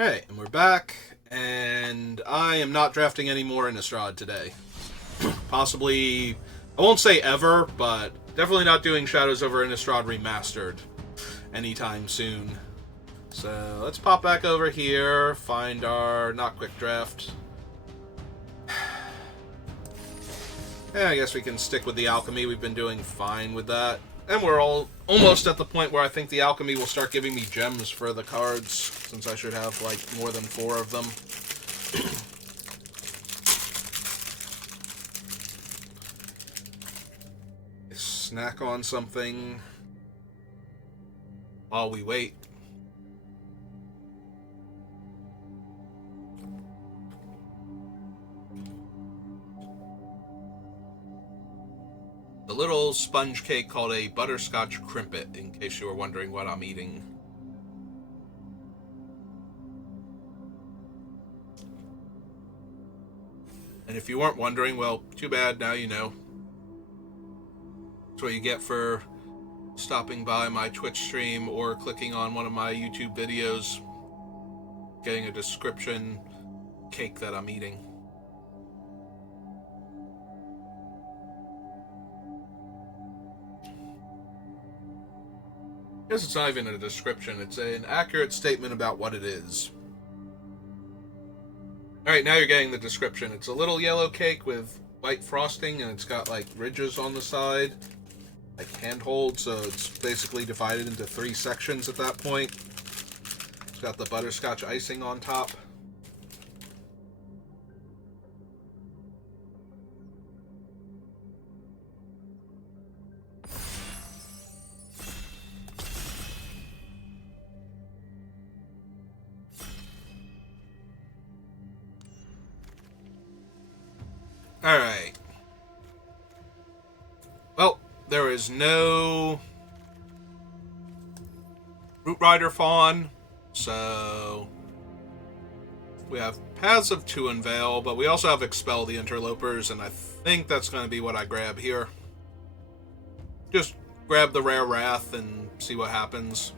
Alright, and we're back, and I am not drafting any more Innistrad today. Possibly, I won't say ever, but definitely not doing Shadows over Innistrad Remastered anytime soon. So let's pop back over here, find our not quick draft. Yeah, I guess we can stick with the alchemy. We've been doing fine with that. And we're all almost at the point where I think the alchemy will start giving me gems for the cards, since I should have, like, more than 4 of them. Snack on something while we wait. A little sponge cake called a butterscotch crimpet, in case you were wondering what I'm eating. And if you weren't wondering, well, too bad, now you know. That's what you get for stopping by my Twitch stream or clicking on one of my YouTube videos, getting a description cake that I'm eating. I guess it's not even a description, it's an accurate statement about what it is. Alright, now you're getting the description. It's a little yellow cake with white frosting, and it's got, like, ridges on the side, like handholds, so it's basically divided into 3 sections at that point. It's got the butterscotch icing on top. Alright. Well, there is no Root Rider Fawn, so we have Paths of To Unveil, but we also have Expel the Interlopers, and I think that's going to be what I grab here. Just grab the Rare Wrath and see what happens.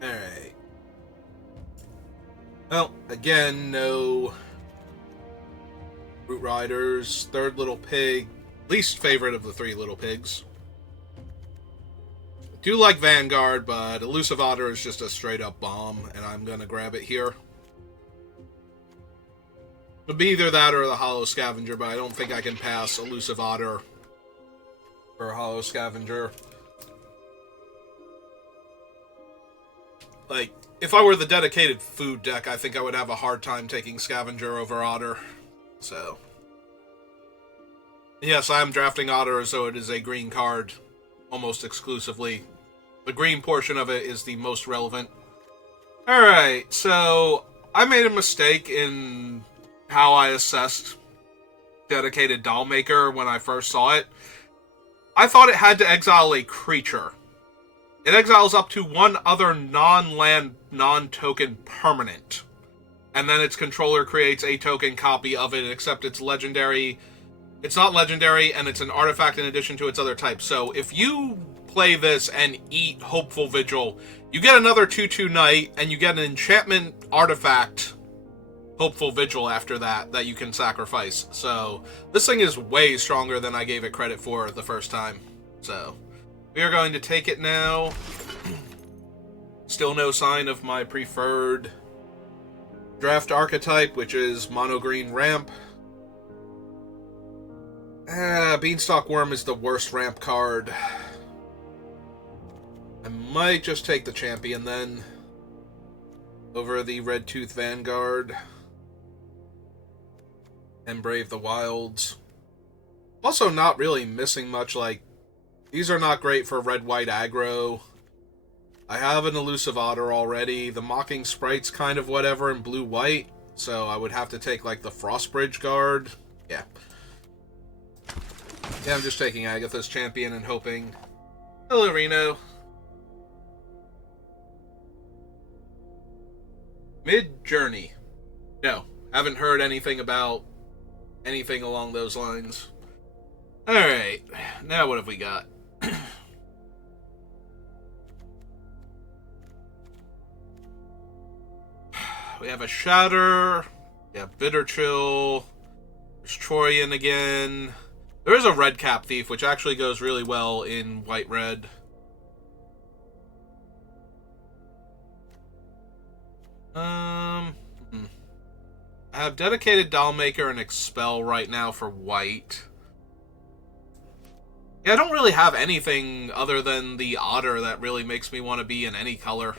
Alright. Well, again, no Root Riders. Third Little Pig. Least favorite of the 3 Little Pigs. I do like Vanguard, but Elusive Otter is just a straight up bomb, and I'm gonna grab it here. It'll be either that or the Hollow Scavenger, but I don't think I can pass Elusive Otter for a Hollow Scavenger. Like, if I were the dedicated food deck, I think I would have a hard time taking Scavenger over Otter. So, yes, I am drafting Otter as though it is a green card, almost exclusively. The green portion of it is the most relevant. Alright, so I made a mistake in how I assessed dedicated Dollmaker when I first saw it. I thought it had to exile a creature. It exiles up to 1 other non-land, non-token permanent. And then its controller creates a token copy of it, except it's legendary. It's not legendary, and it's an artifact in addition to its other type. So if you play this and eat Hopeful Vigil, you get another 2/2 Knight, and you get an enchantment artifact, Hopeful Vigil, after that you can sacrifice. So this thing is way stronger than I gave it credit for the first time. So we are going to take it now. Still no sign of my preferred draft archetype, which is mono green ramp. Beanstalk Worm is the worst ramp card. I might just take the champion then over the Red Tooth Vanguard and Brave the Wilds. Also not really missing much. Like, these are not great for red-white aggro. I have an Elusive Otter already. The Mocking Sprite's kind of whatever in blue-white, so I would have to take, like, the Frostbridge Guard. Yeah. Yeah, I'm just taking Agatha's champion and hoping... Hello, Reno. Mid-Journey. No. Haven't heard anything about anything along those lines. Alright, now what have we got? We have a Shatter, we have Bitter Chill, there's Troyan again. There is a Red Cap Thief, which actually goes really well in white-red. I have Dedicated Dollmaker and Expel right now for white. Yeah, I don't really have anything other than the Otter that really makes me want to be in any color.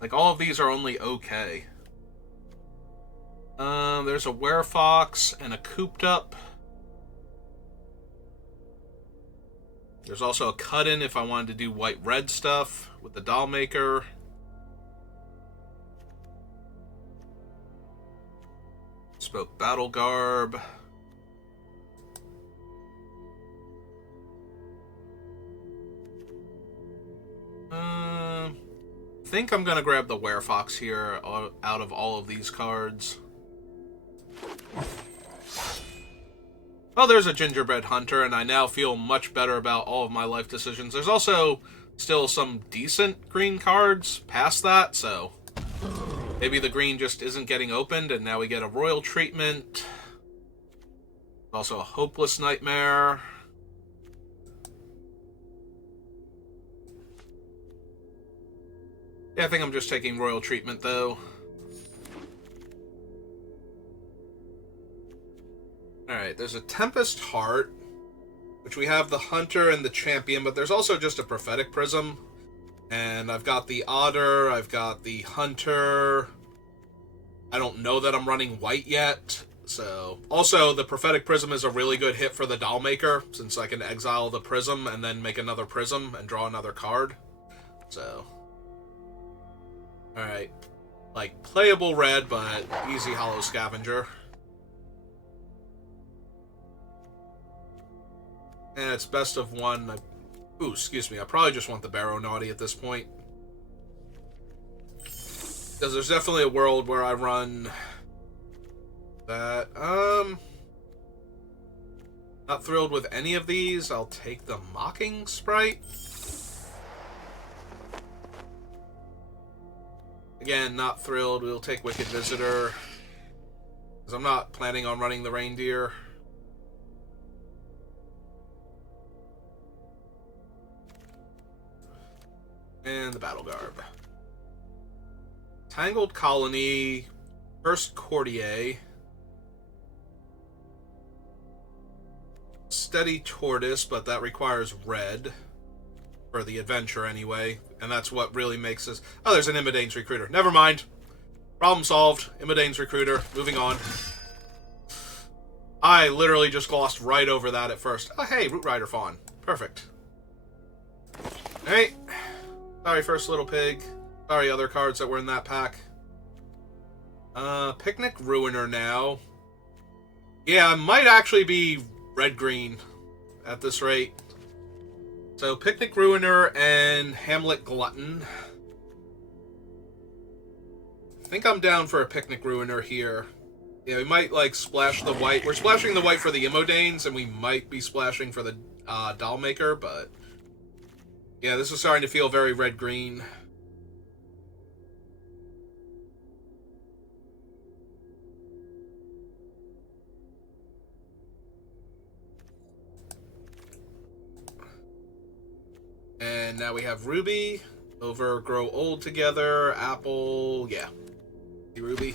Like, all of these are only okay. There's a Werefox and a Cooped Up. There's also a Cut-In if I wanted to do white-red stuff with the Dollmaker. Spoke Battle Garb. I think I'm gonna grab the Werefox here out of all of these cards. Oh, there's a Gingerbread Hunter, and I now feel much better about all of my life decisions. There's also still some decent green cards past that, so maybe the green just isn't getting opened, and now we get a Royal Treatment. Also a Hopeless Nightmare. Yeah, I think I'm just taking Royal Treatment, though. Alright, there's a Tempest Heart, which we have the Hunter and the Champion, but there's also just a Prophetic Prism. And I've got the Otter, I've got the Hunter. I don't know that I'm running white yet, so... Also, the Prophetic Prism is a really good hit for the Dollmaker, since I can exile the Prism and then make another Prism and draw another card. So... Alright. Like, playable red, but easy Hollow Scavenger. And it's best of one. Ooh, excuse me. I probably just want the Barrow Naughty at this point. Because there's definitely a world where I run that. Not thrilled with any of these. I'll take the Mocking Sprite. Again, not thrilled. We'll take Wicked Visitor. Because I'm not planning on running the Reindeer. And the Battle Garb. Tangled Colony. First Courtier. Steady Tortoise, but that requires red. For the adventure, anyway. And that's what really makes us... Oh, there's an Immodane's Recruiter. Never mind. Problem solved. Immodane's Recruiter. Moving on. I literally just glossed right over that at first. Oh, hey, Root Rider Fawn. Perfect. Hey. Sorry, First Little Pig. Sorry, other cards that were in that pack. Picnic Ruiner now. Yeah, it might actually be red-green at this rate. So, Picnic Ruiner and Hamlet Glutton. I think I'm down for a Picnic Ruiner here. Yeah, we might, like, splash the white. We're splashing the white for the Immodanes, and we might be splashing for the Dollmaker, but... Yeah, this is starting to feel very red-green. And now we have Ruby over Grow Old Together, Apple, yeah. Ruby.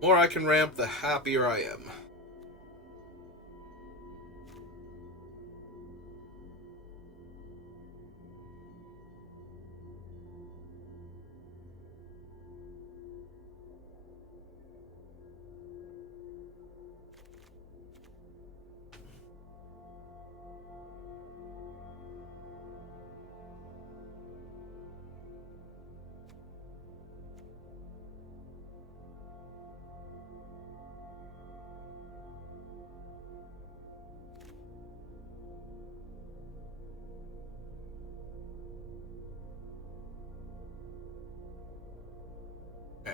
The more I can ramp, the happier I am.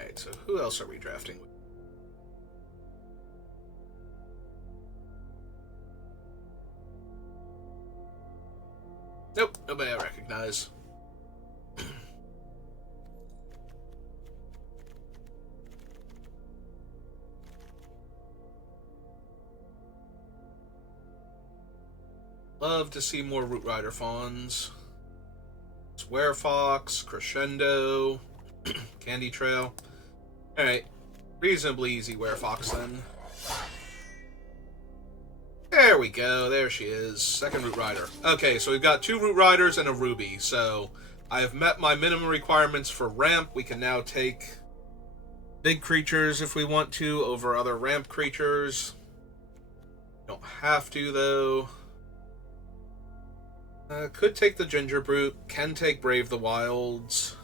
Alright, so who else are we drafting with? Nope, nobody I recognize. Love to see more Root Rider Fawns. Werefox, Crescendo, Candy Trail. Alright, reasonably easy Werefox then. There we go, there she is. Second Root Rider. Okay, so we've got 2 Root Riders and a Ruby, so I have met my minimum requirements for ramp. We can now take big creatures if we want to over other ramp creatures. Don't have to, though. Could take the Ginger Brute. Can take Brave the Wilds.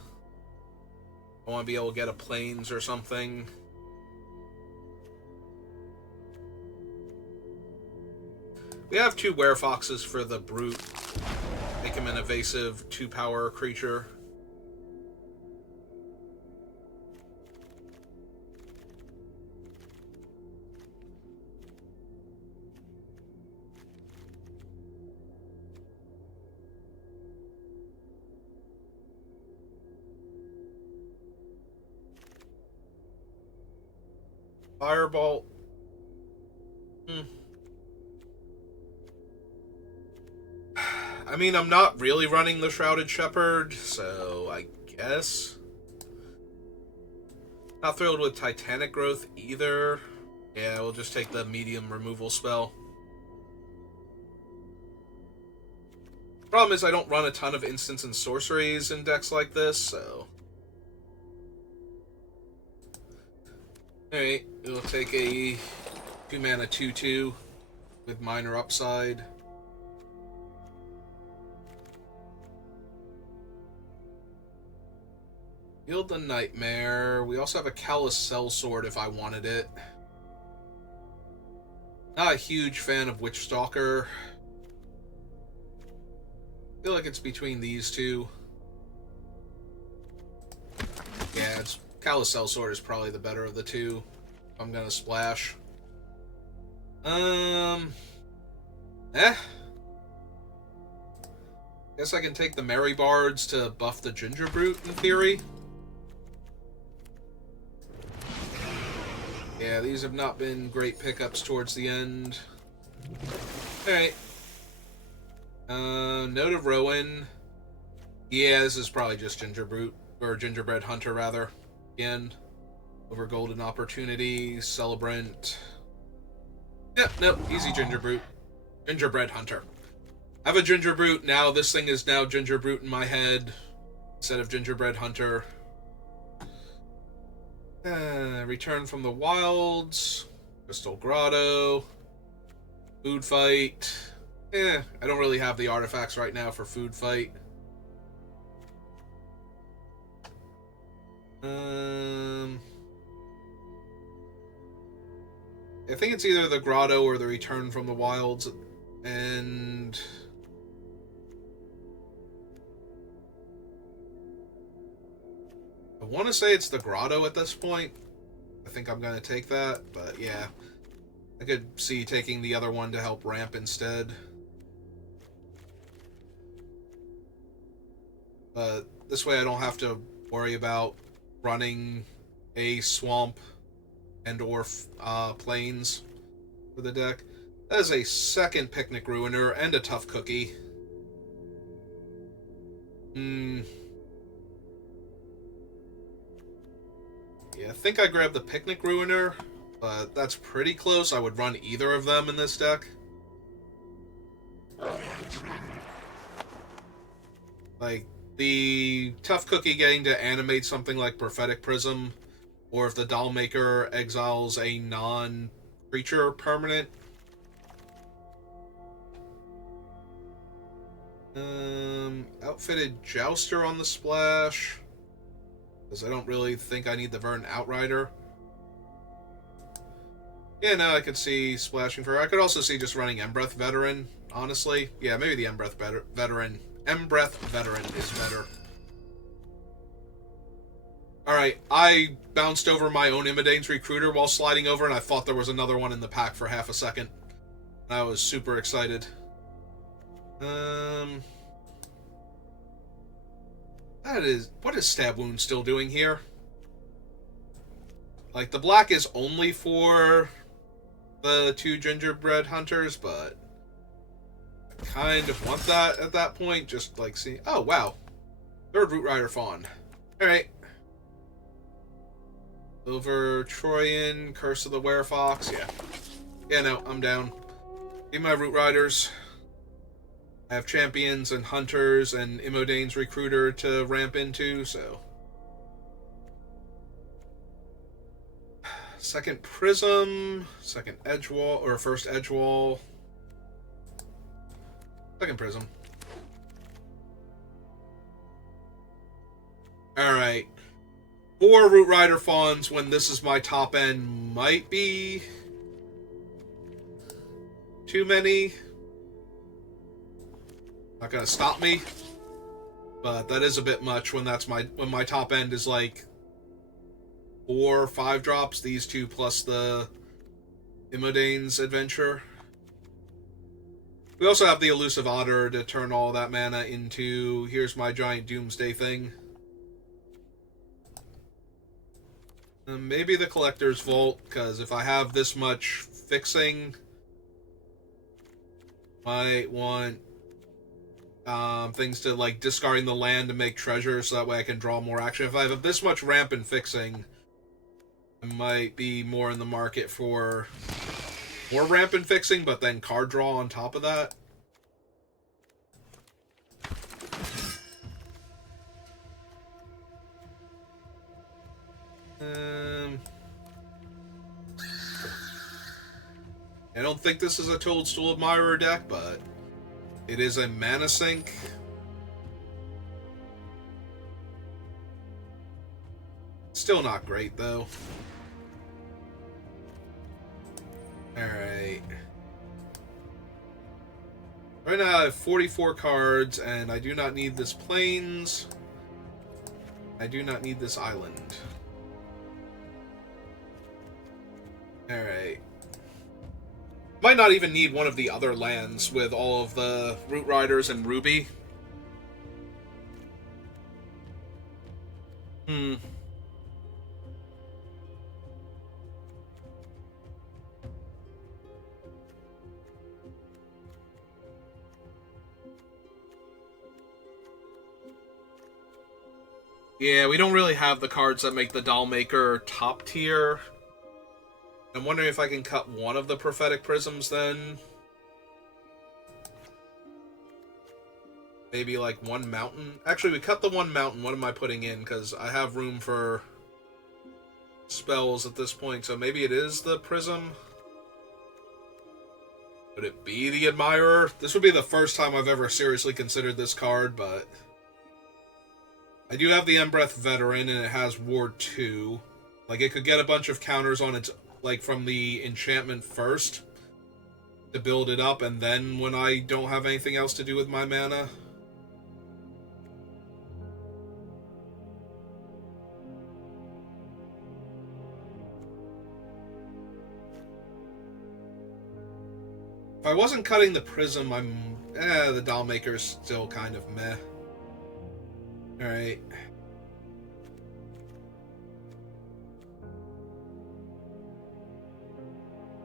I want to be able to get a Plains or something. We have 2 Werefoxes for the Brute. Make him an evasive 2-power creature. Firebolt. I mean, I'm not really running the Shrouded Shepherd, so I guess. Not thrilled with Titanic Growth either. Yeah, we'll just take the medium removal spell. Problem is I don't run a ton of instants and sorceries in decks like this, so... Alright, we'll take a 2-mana 2/2 with minor upside. Yield the Nightmare. We also have a Callous Sellsword if I wanted it. Not a huge fan of Witchstalker. I feel like it's between these two. Yeah, Callous Sellsword is probably the better of the two. I'm gonna splash. Guess I can take the Merry Bards to buff the Ginger Brute in theory. Yeah, these have not been great pickups towards the end. Alright. Note of Rowan. Yeah, this is probably just Ginger Brute, or Gingerbread Hunter, rather. Again, over Golden Opportunity, Celebrant. Yep, nope, easy Ginger Brute. Gingerbread Hunter. I have a Ginger Brute now. This thing is now Ginger Brute in my head instead of Gingerbread Hunter. Return from the Wilds, Crystal Grotto, Food Fight. I don't really have the artifacts right now for Food Fight. I think it's either the Grotto or the Return from the Wilds, and... I want to say it's the Grotto at this point. I think I'm going to take that, but yeah. I could see taking the other one to help ramp instead. But this way I don't have to worry about running a Swamp and or Plains for the deck. That is a second Picnic Ruiner and a Tough Cookie. Yeah, I think I grabbed the Picnic Ruiner, but that's pretty close. I would run either of them in this deck. Like, the Tough Cookie getting to animate something like Prophetic Prism, or if the Dollmaker exiles a non-creature permanent. Outfitted Jouster on the splash. Because I don't really think I need the Verdant Outrider. Yeah, no, I could see splashing for her. I could also see just running Embereth Veteran, honestly. Yeah, maybe the Embereth Veteran. Embereth Veteran is better. Alright, I bounced over my own Immodane's Recruiter while sliding over, and I thought there was another one in the pack for half a second. I was super excited. What is Stab Wound still doing here? Like, the black is only for the 2 gingerbread hunters, but I kind of want that at that point. Just, like, see... Oh, wow. 3rd Root Rider Fawn. Alright. Over Troyan, Curse of the Werefox, yeah. Yeah, no, I'm down. Give me my Root Riders. I have champions and hunters and Immodane's Recruiter to ramp into, so... Second Prism, second Edge Wall, or first Edge Wall. Second Prism. Alright. 4 Root Rider Fawns when this is my top end might be too many. Not gonna stop me. But that is a bit much when my top end is like 4 or 5 drops, these 2 plus the Immodane's Adventure. We also have the Elusive Otter to turn all that mana into, here's my giant Doomsday thing. Maybe the Collector's Vault, because if I have this much fixing, might want things to, like, discarding the land to make treasure, so that way I can draw more action. If I have this much ramp and fixing, I might be more in the market for more ramp and fixing, but then card draw on top of that. I don't think this is a Toadstool Admirer deck, but it is a mana sink. Still not great, though. Alright. Right now I have 44 cards, and I do not need this Plains. I do not need this Island. Alright. Might not even need one of the other lands with all of the Root Riders and Ruby. Yeah, we don't really have the cards that make the Dollmaker top tier. I'm wondering if I can cut one of the Prophetic Prisms then. Maybe like one mountain. Actually, we cut the one mountain. What am I putting in? Because I have room for spells at this point. So maybe it is the Prism. Would it be the Admirer? This would be the first time I've ever seriously considered this card, but I do have the Embereth Veteran, and it has Ward 2. Like, it could get a bunch of counters on its, like, from the enchantment first to build it up, and then when I don't have anything else to do with my mana. If I wasn't cutting the Prism, the Dollmaker's still kind of meh. Alright.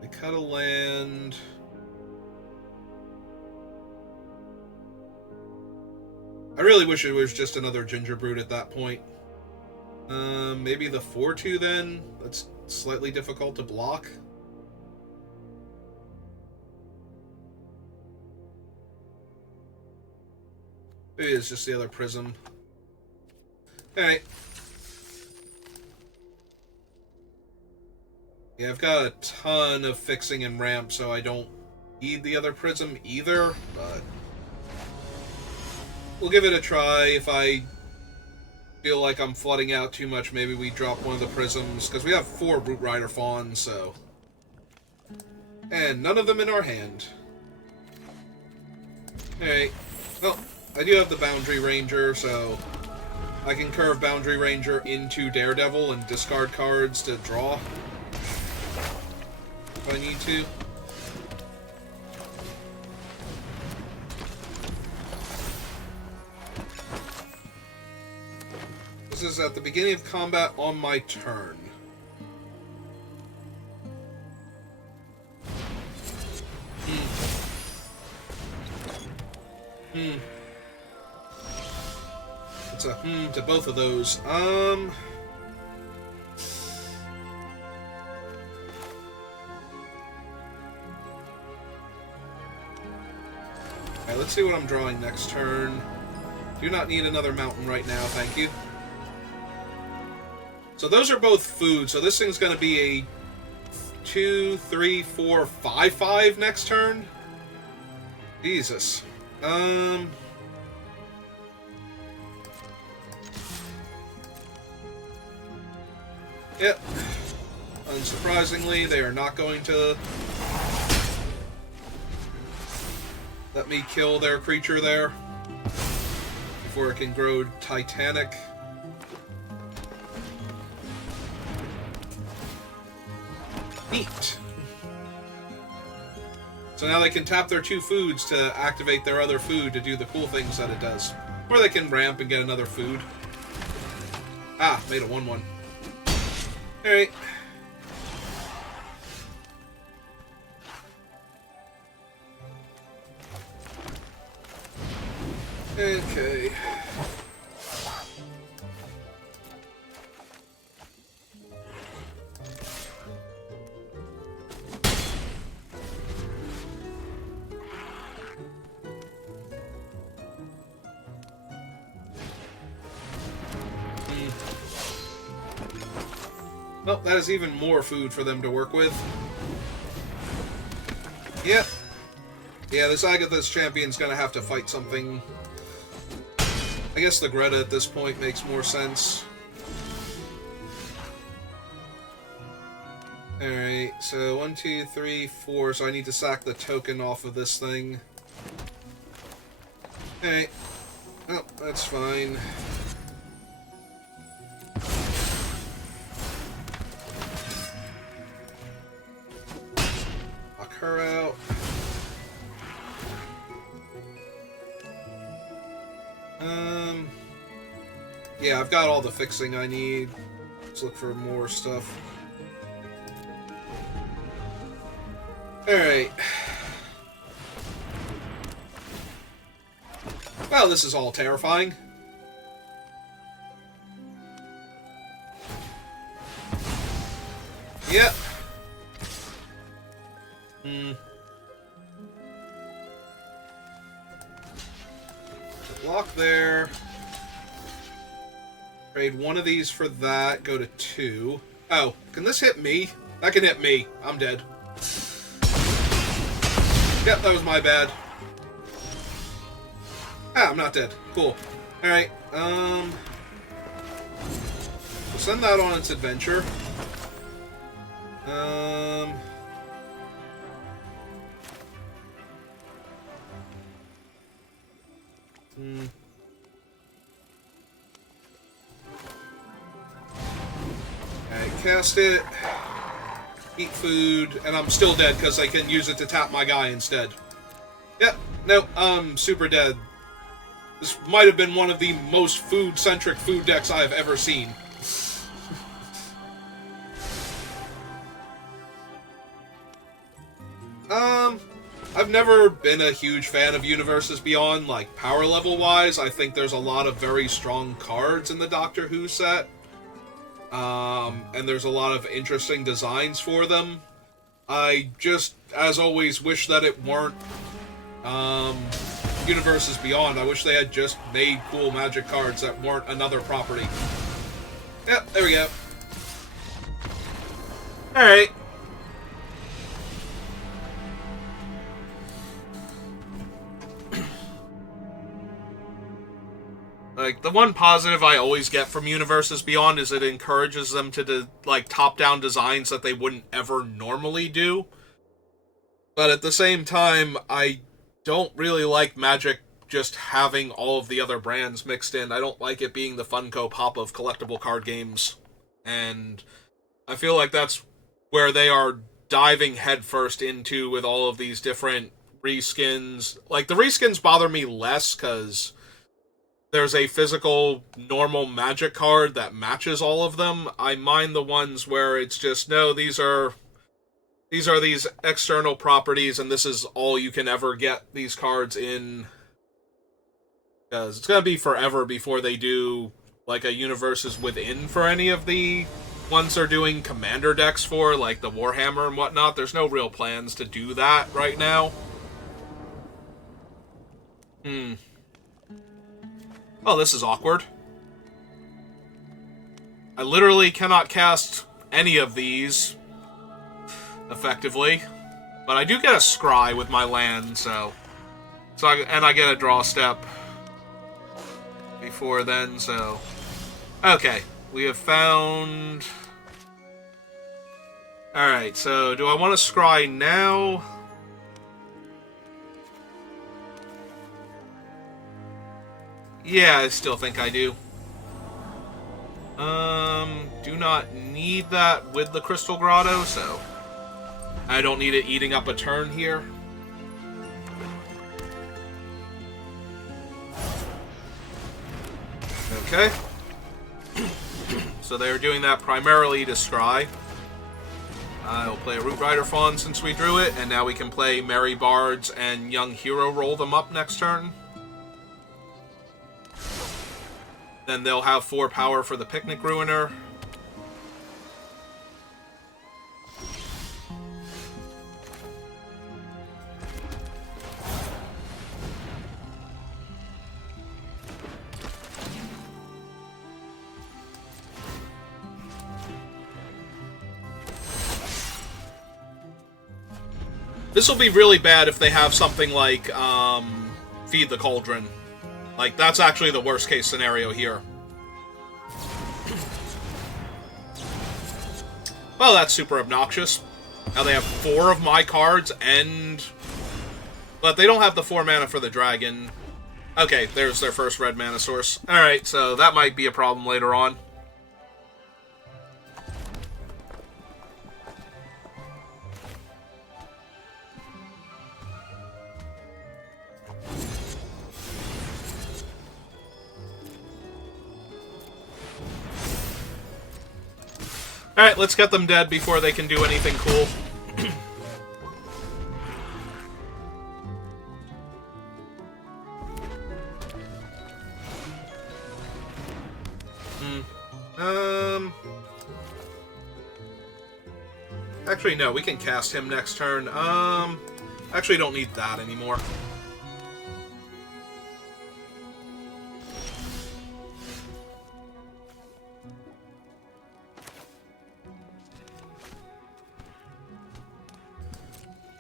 I cut a land. I really wish it was just another Gingerbread at that point. Maybe the 4-2 then? That's slightly difficult to block. Maybe it's just the other Prism. Alright. Yeah, I've got a ton of fixing and ramp, so I don't need the other Prism either, but we'll give it a try. If I feel like I'm flooding out too much, maybe we drop one of the Prisms, because we have 4 Root Rider Fawns, so... And none of them in our hand. Alright. Well, I do have the Boundary Ranger, so I can curve Boundary Ranger into Daredevil and discard cards to draw if I need to. This is at the beginning of combat on my turn. It's a to both of those. Okay, let's see what I'm drawing next turn. Do not need another mountain right now, thank you. So those are both food, so this thing's going to be a 2, 3, 4, 5, 5 next turn. Jesus. Yep. Unsurprisingly, they are not going to let me kill their creature there before it can grow Titanic. Neat. So now they can tap their 2 foods to activate their other food to do the cool things that it does. Or they can ramp and get another food. Ah, made a 1/1. Alright. Okay. Well, that is even more food for them to work with. Yep. Yeah, this Agatha's champion's gonna have to fight something. I guess the Greta at this point makes more sense. Alright, so 1, 2, 3, 4, so I need to sack the token off of this thing. Alright. Oh, that's fine. Knock her out. Yeah, I've got all the fixing I need. Let's look for more stuff. Alright. Well, this is all terrifying. Yep. Block there. Trade one of these for that. Go to 2. Oh, can this hit me? That can hit me. I'm dead. Yep, that was my bad. Ah, I'm not dead. Cool. Alright, we'll send that on its adventure. Alright, cast it. Eat food, and I'm still dead because I can use it to tap my guy instead. Yep, nope, I'm super dead. This might have been one of the most food-centric food decks I have ever seen. I've never been a huge fan of Universes Beyond, like, power level-wise. I think there's a lot of very strong cards in the Doctor Who set. And there's a lot of interesting designs for them. I just, as always, wish that it weren't, Universes Beyond. I wish they had just made cool Magic cards that weren't another property. Yep, there we go. Alright. Like, the one positive I always get from Universes Beyond is it encourages them to, like, top-down designs that they wouldn't ever normally do. But at the same time, I don't really like Magic just having all of the other brands mixed in. I don't like it being the Funko Pop of collectible card games. And I feel like that's where they are diving headfirst into with all of these different reskins. Like, the reskins bother me less because there's a physical normal Magic card that matches all of them. I mind the ones where it's just, no, these are these external properties and this is all you can ever get these cards in. Because it's going to be forever before they do like a Universes Within for any of the ones they're doing commander decks for, like the Warhammer and whatnot. There's no real plans to do that right now. Oh, this is awkward. I literally cannot cast any of these effectively, but I do get a scry with my land, and I get a draw step before then, so okay, we have found. Alright, so do I want to scry now? Yeah, I still think I do. Do not need that with the Crystal Grotto, so I don't need it eating up a turn here. Okay. So they are doing that primarily to scry. I'll play a Root Rider Fawn since we drew it, and now we can play Merry Bards and Young Hero roll them up next turn. Then they'll have 4 power for the Picnic Ruiner. This will be really bad if they have something like Feed the Cauldron. Like, that's actually the worst case scenario here. Well, that's super obnoxious. Now they have 4 of my cards and... But they don't have the 4 mana for the dragon. Okay, there's their first red mana source. Alright, so that might be a problem later on. Alright, let's get them dead before they can do anything cool. Actually, no, we can cast him next turn. Actually don't need that anymore.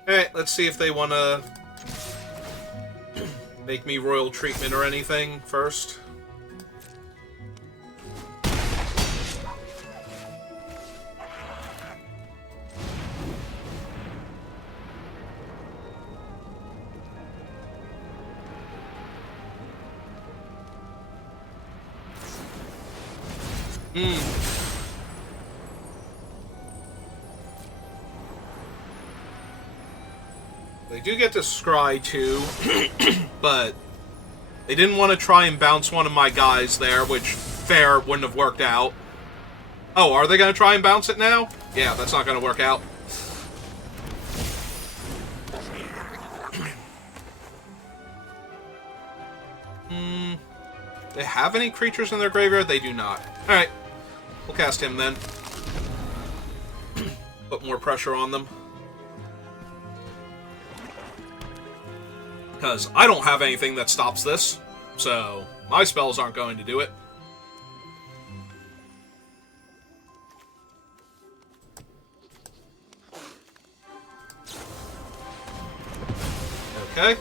Alright, let's see if they want to make me royal treatment or anything first. They do get to scry too, but they didn't want to try and bounce one of my guys there, which fair wouldn't have worked out. Oh, are they going to try and bounce it now? Yeah, that's not going to work out. They have any creatures in their graveyard? They do not. Alright, we'll cast him then. Put more pressure on them. Because I don't have anything that stops this, so my spells aren't going to do it. Okay.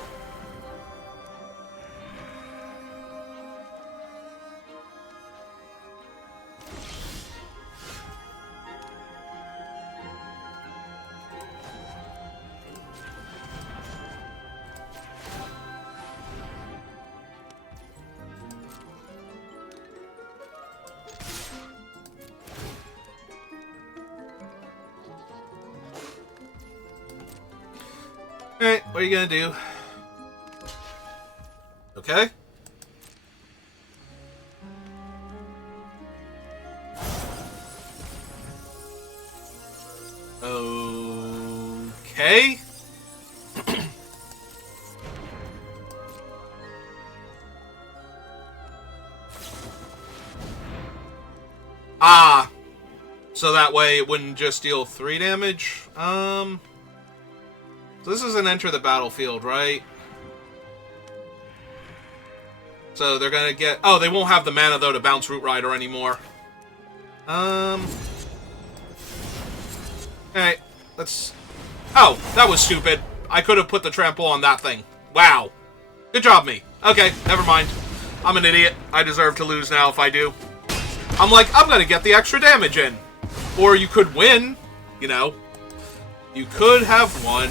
Alright, what are you gonna do? Okay. Okay. Ah. So that way it wouldn't just deal 3 damage. So this is an enter the battlefield, right? So they're gonna get... Oh, they won't have the mana, though, to bounce Root Rider anymore. Alright, let's... Oh, that was stupid. I could have put the trample on that thing. Wow. Good job, me. Okay, never mind. I'm an idiot. I deserve to lose now if I do. I'm like, I'm gonna get the extra damage in. Or you could win, you know. You could have won.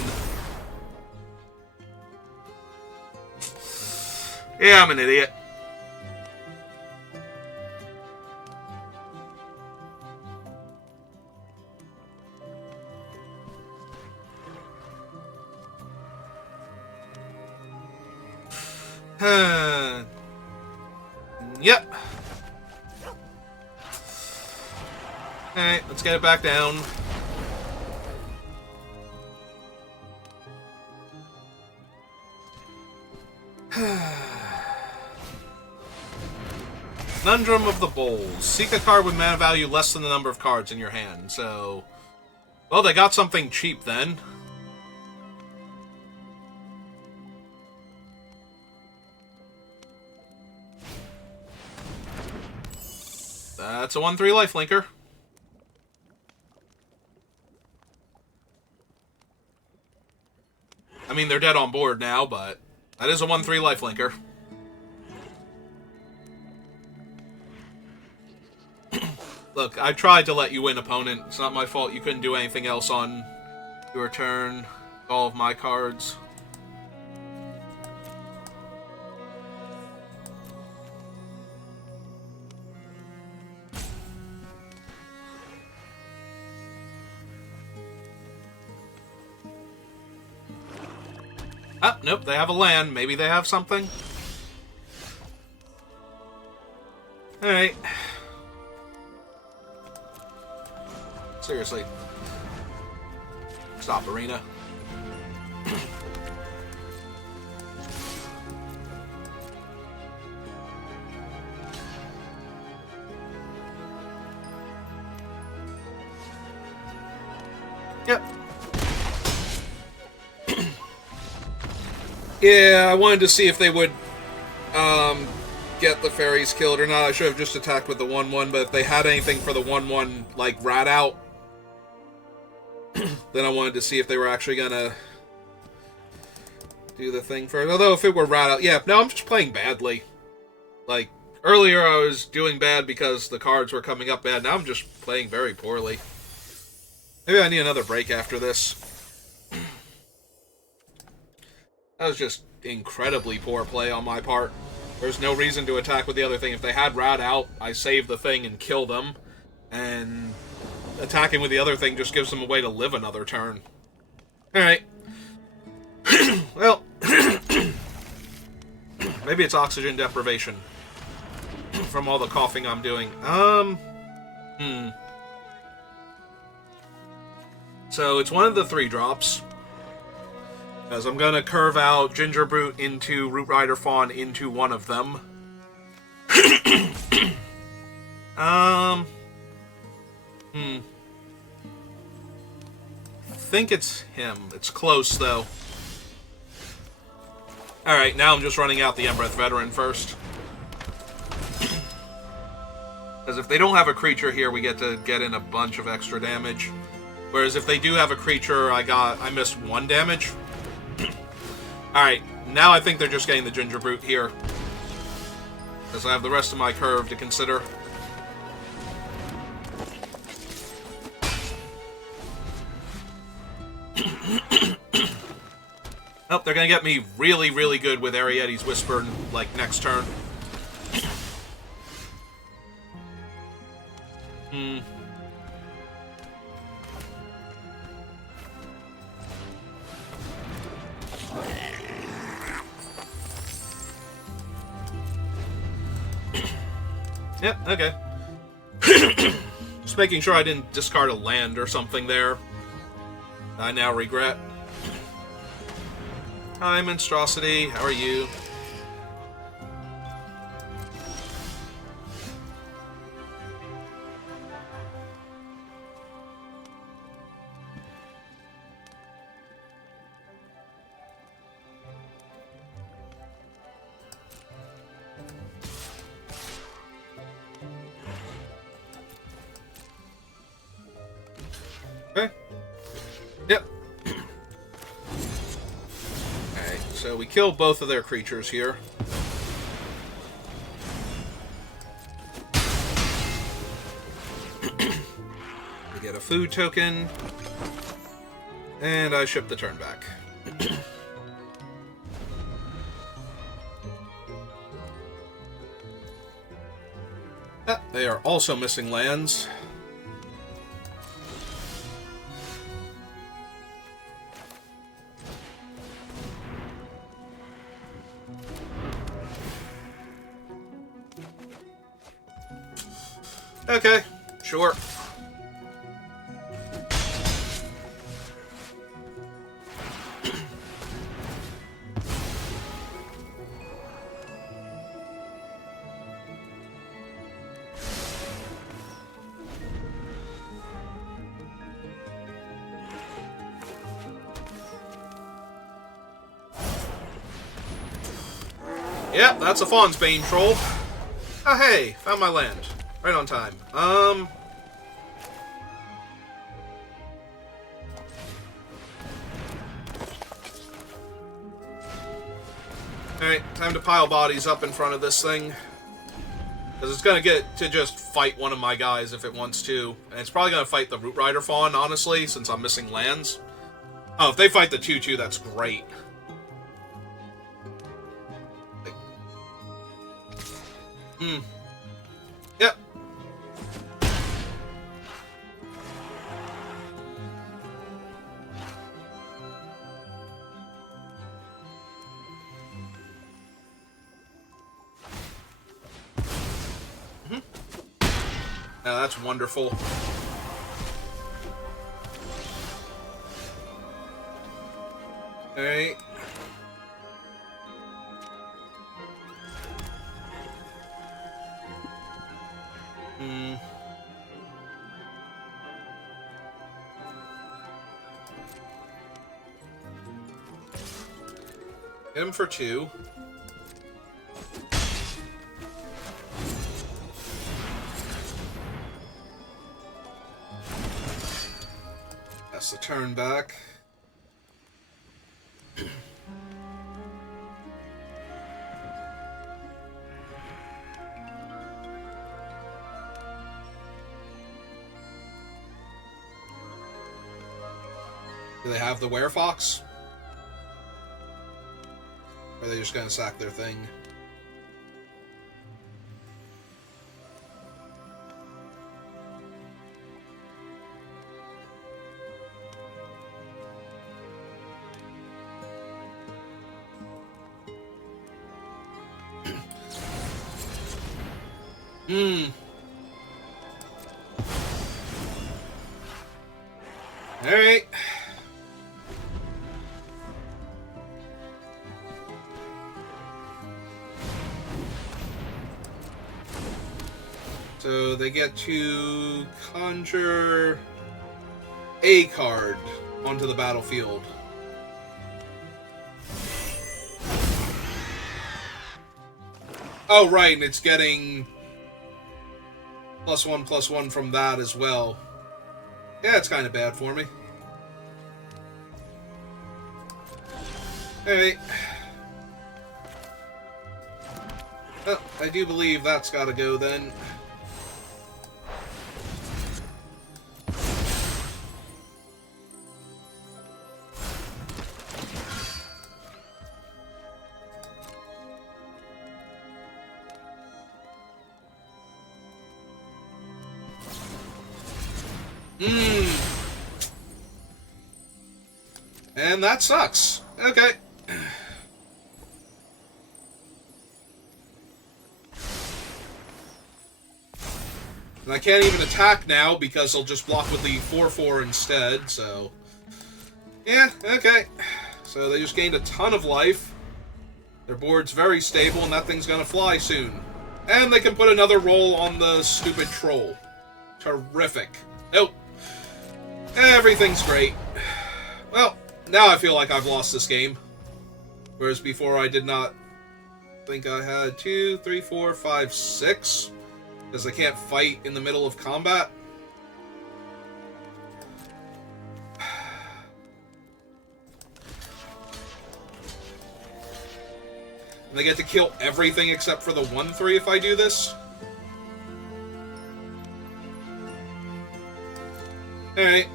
Yeah, I'm an idiot. Yep. Alright, let's get it back down. Conundrum of the Bowls. Seek a card with mana value less than the number of cards in your hand. So, well, they got something cheap then. That's a 1/3 lifelinker. I mean, they're dead on board now, but that is a 1/3 lifelinker. Look, I tried to let you win, opponent. It's not my fault you couldn't do anything else on your turn. All of my cards. Ah, nope, they have a land. Maybe they have something. Alright. Seriously. Stop, Arena. Yep. Yeah, I wanted to see if they would get the fairies killed or not. I should have just attacked with the 1/1, but if they had anything for the 1/1, like, rat out, then I wanted to see if they were actually gonna do the thing first. Although, if it were rat out... Yeah, no, I'm just playing badly. Like, earlier I was doing bad because the cards were coming up bad. Now I'm just playing very poorly. Maybe I need another break after this. That was just incredibly poor play on my part. There's no reason to attack with the other thing. If they had rat out, I save the thing and kill them. And attacking with the other thing just gives them a way to live another turn. Alright. Well, maybe it's oxygen deprivation from all the coughing I'm doing. So it's one of the 3 drops. Because I'm going to curve out Ginger Brute into Root Rider Fawn into one of them. I think it's him. It's close, though. Alright, now I'm just running out the Embereth Veteran first. Because if they don't have a creature here, we get to get in a bunch of extra damage. Whereas if they do have a creature, I missed 1 damage. Alright, now I think they're just getting the Ginger Brute here. Because I have the rest of my curve to consider. Oh, they're gonna get me really, really good with Arietti's Whisper, like, next turn. Yep, okay. Just making sure I didn't discard a land or something there. I now regret. Hi, Monstrosity. How are you? Okay. Yep. Alright, so we kill both of their creatures here. We get a food token. And I ship the turn back. They are also missing lands. Okay, sure. Yep, that's a Fawnsbane troll. Oh, hey, found my land. Right on time. Alright, time to pile bodies up in front of this thing. Because it's going to get to just fight one of my guys if it wants to. And it's probably going to fight the Root Rider Fawn, honestly, since I'm missing lands. Oh, if they fight the 2/2, that's great. Yep. Now that's wonderful. Alright. Hit him for 2. That's the turn back. Do they have the Werefox? Or are they just gonna sack their thing? Alright. So they get to conjure a card onto the battlefield. Oh, right, and it's getting +1/+1 from that as well. Yeah, it's kind of bad for me. Alright. Oh, I do believe that's gotta go then. And that sucks. Okay. And I can't even attack now because he'll just block with the 4/4 instead, so... Yeah, okay. So they just gained a ton of life. Their board's very stable, and that thing's gonna fly soon. And they can put another roll on the stupid troll. Terrific. Nope. Everything's great. Well, now I feel like I've lost this game. Whereas before I did not think I had 2, 3, 4, 5, 6. Because I can't fight in the middle of combat. And they get to kill everything except for the 1/3 if I do this. Alright.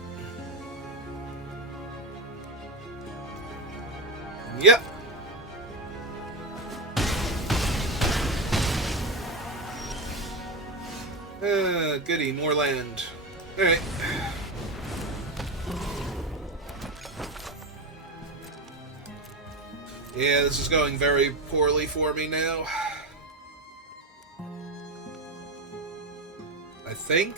Yep. Goody, more land. Alright. Yeah, this is going very poorly for me now. I think.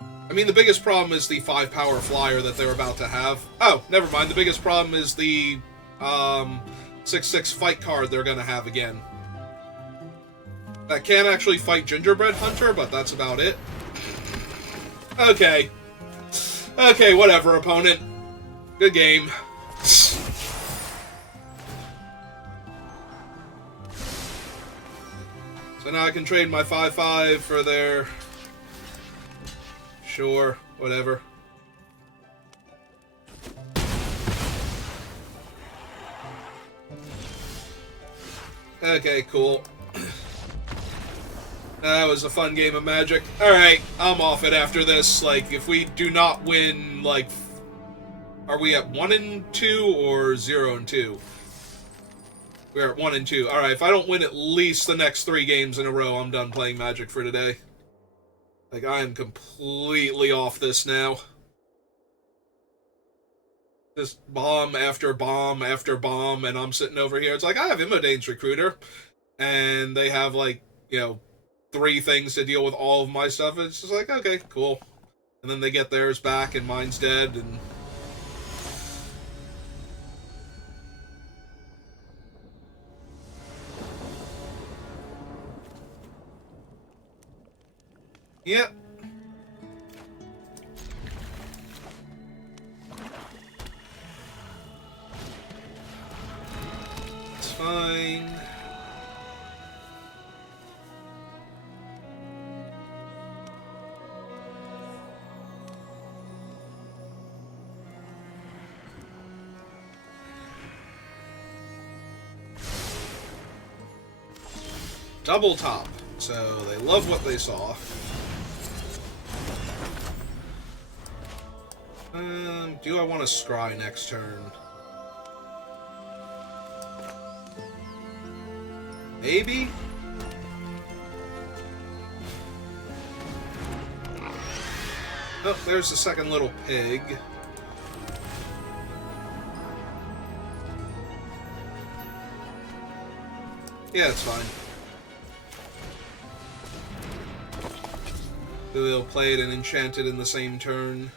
I mean, the biggest problem is the 5-power flyer that they're about to have. Oh, never mind. The biggest problem is the 6/6 fight card they're going to have again. That can actually fight Gingerbread Hunter, but that's about it. Okay. Okay, whatever, opponent. Good game. So now I can trade my 5/5 for their... Sure, whatever. Okay, cool. That was a fun game of Magic. Alright, I'm off it after this. Like, if we do not win, like... Are we at 1-2 or 0-2? We're at 1-2. Alright, if I don't win at least the next 3 games in a row, I'm done playing Magic for today. Like, I am completely off this now. Just bomb after bomb after bomb, and I'm sitting over here. It's like, I have Immodane's Recruiter, and they have, like, you know, 3 things to deal with all of my stuff. It's just like, okay, cool. And then they get theirs back, and mine's dead, and... Yep. It's fine. Double top. So they love what they saw. Do I want to scry next turn? Maybe? Oh, there's the second little pig. Yeah, it's fine. We'll play it and enchant it in the same turn.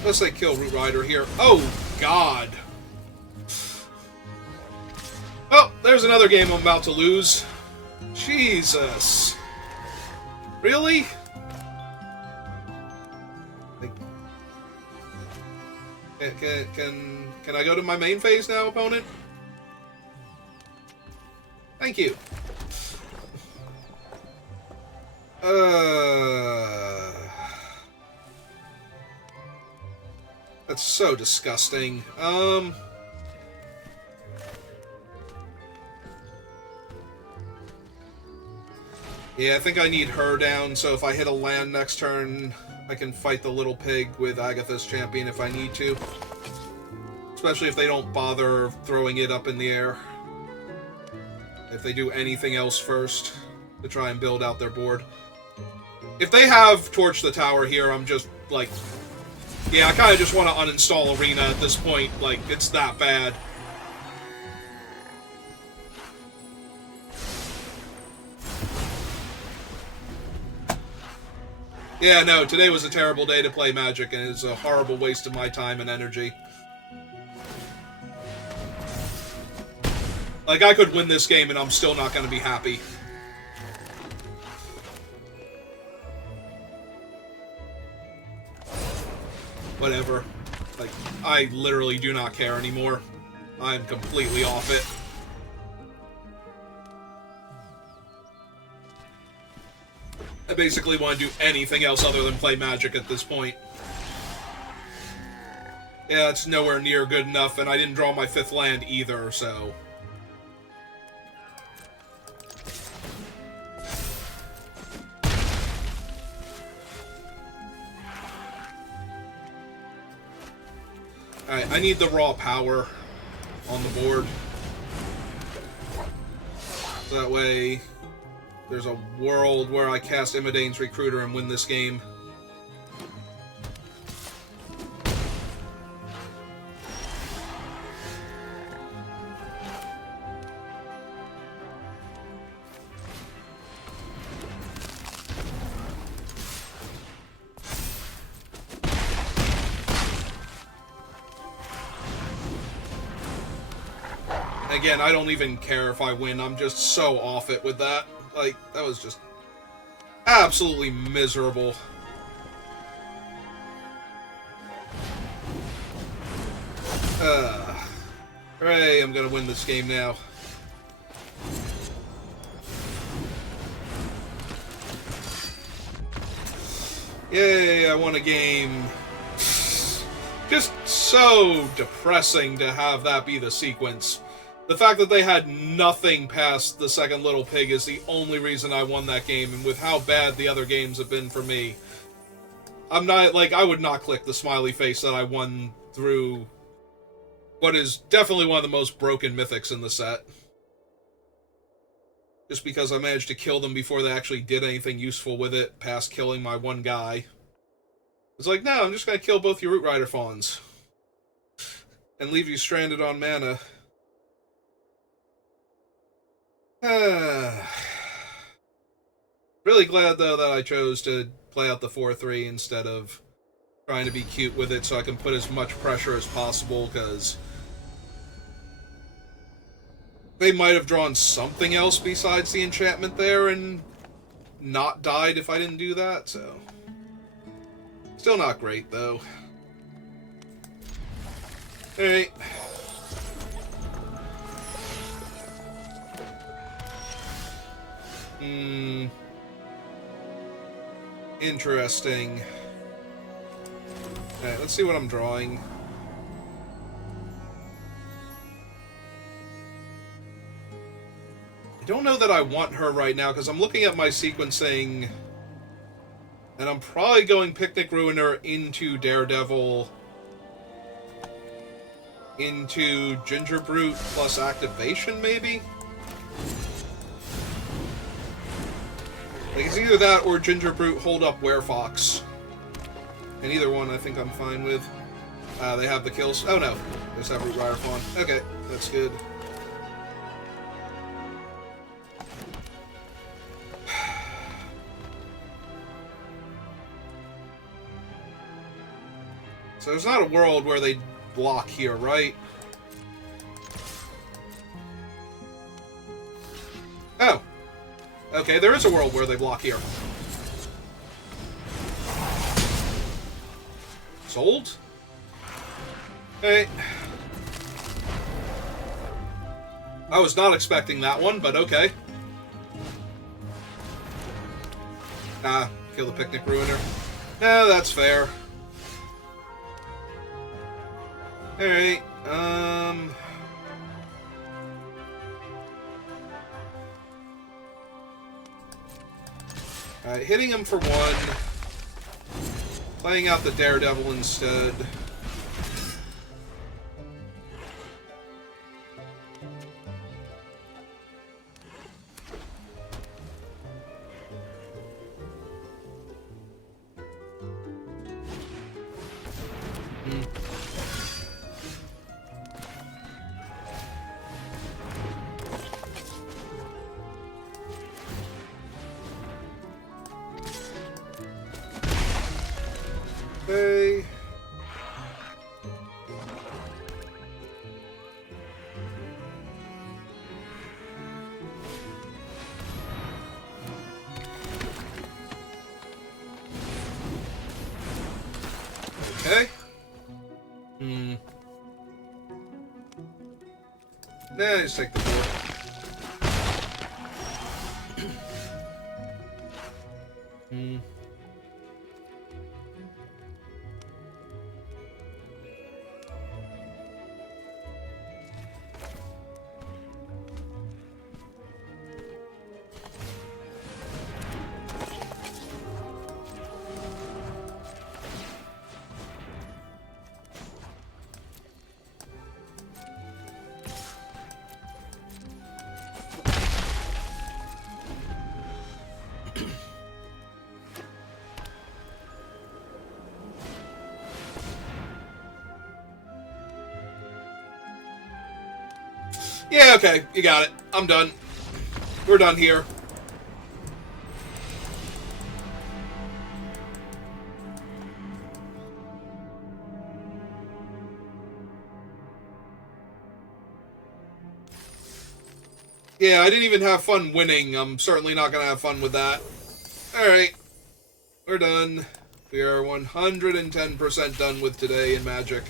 Unless they kill Root Rider here. Oh, God. Oh, there's another game I'm about to lose. Jesus. Really? Can I go to my main phase now, opponent? Thank you. That's so disgusting. Yeah, I think I need her down, so if I hit a land next turn, I can fight the little pig with Agatha's Champion if I need to. Especially if they don't bother throwing it up in the air. If they do anything else first to try and build out their board. If they have Torch the Tower here, I'm just, like... Yeah, I kind of just want to uninstall Arena at this point. Like, it's that bad. Yeah, no, today was a terrible day to play Magic, and it's a horrible waste of my time and energy. Like, I could win this game, and I'm still not going to be happy. Whatever. Like, I literally do not care anymore. I'm completely off it. I basically want to do anything else other than play Magic at this point. Yeah, it's nowhere near good enough, and I didn't draw my 5th land either, so... Alright, I need the raw power on the board. So that way, there's a world where I cast Imodaine's Recruiter and win this game. Again, I don't even care if I win. I'm just so off it with that. Like, that was just absolutely miserable. Hooray, I'm gonna win this game now. Yay, I won a game. Just so depressing to have that be the sequence. The fact that they had nothing past the second Little Pig is the only reason I won that game, and with how bad the other games have been for me, I'm not, like, I would not click the smiley face that I won through what is definitely one of the most broken mythics in the set. Just because I managed to kill them before they actually did anything useful with it, past killing my one guy. It's like, no, I'm just gonna kill both your Root Rider Fawns. And leave you stranded on mana. Really glad, though, that I chose to play out the 4-3 instead of trying to be cute with it so I can put as much pressure as possible, because they might have drawn something else besides the enchantment there and not died if I didn't do that, so... Still not great, though. Alright. Interesting. Alright, let's see what I'm drawing. I don't know that I want her right now, because I'm looking at my sequencing, and I'm probably going Picnic Ruiner into Daredevil, into Ginger Brute plus Activation, maybe? Like, it's either that or Ginger Brute hold up Werefox. And either one I think I'm fine with. They have the kills. Oh no, they just have Root Rider Fawn. Okay, that's good. So there's not a world where they block here, right? Oh. Okay, there is a world where they block here. Sold? Okay. I was not expecting that one, but okay. Kill the Picnic Ruiner. Yeah, that's fair. Alright, Alright, hitting him for one. Playing out the Daredevil instead. Okay. Okay. Nah, just take the board. Yeah, okay, you got it. I'm done. We're done here. Yeah, I didn't even have fun winning. I'm certainly not going to have fun with that. Alright. We're done. We are 110% done with today in Magic.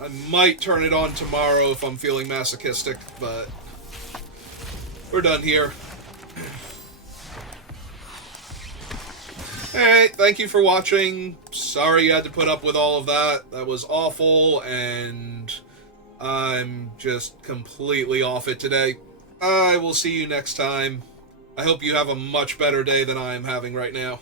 I might turn it on tomorrow if I'm feeling masochistic, but we're done here. Alright, thank you for watching. Sorry you had to put up with all of that. That was awful, and I'm just completely off it today. I will see you next time. I hope you have a much better day than I am having right now.